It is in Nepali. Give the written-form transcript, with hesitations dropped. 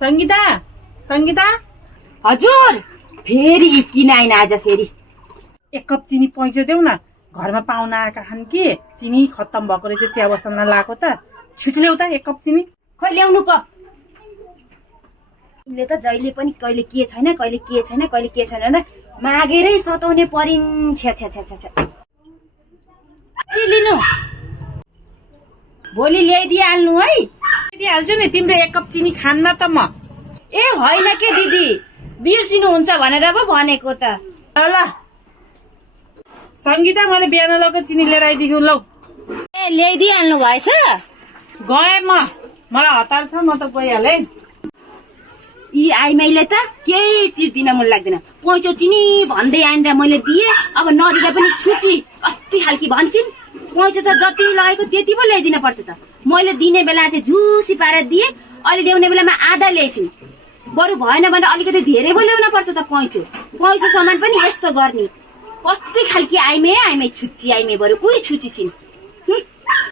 संगीता संगीता हजुर फेरि किन आइन आज फेरि? एक कप चिनी पैसा देऊ न, घरमा पाहुना आएका छन् कि चिनी खत्तम भएको रहेछ, चिया बस्न लागेको त। छिटो ल्याउ त एक कप चिनी। खै ल्याउनु क तिमीले त जहिले पनि कहिले के छैन कहिले के छैन कहिले के छैन भन्दा मागेरै सताउने परिन्। छ्या छ्या छ्या छ्या के लिनु? भोलि ल्याइदिइहाल्नु है। दिइहाल्छु नि, तिम्रो एक कप चिनी खान्न त म। ए होइन के दिदी, बिर्सिनुहुन्छ भनेर पो भनेको त। ल संगीता, मैले बिहान लगेको चिनी लिएर आइदिन्छु लौ। ए ल्याइदिइहाल्नु भएछ? गएँ मलाई हतार छ, म त गइहालेँ। यी आइमाईले त केही चिज दिन मन लाग्दैन। पैँचो चिनी भन्दै आएर मैले दिएँ, अब नदिँदा पनि छुची अस्ति खालकी भन्छन्। पैँचो त जति लगेको त्यति पो ल्याइदिन पर्छ त। मैले दिने बेला चाहिँ झुसी पारेर दिएँ, अहिले ल्याउने बेलामा आधा ल्याइछिन्। बरु भएन भने अलिकति धेरै पो ल्याउन पर्छ त। पैँचो सामान पनि यस्तो गर्ने। कस्तै खालकी आइमे छुच्ची आइमे, बरु उही छुची छिन्।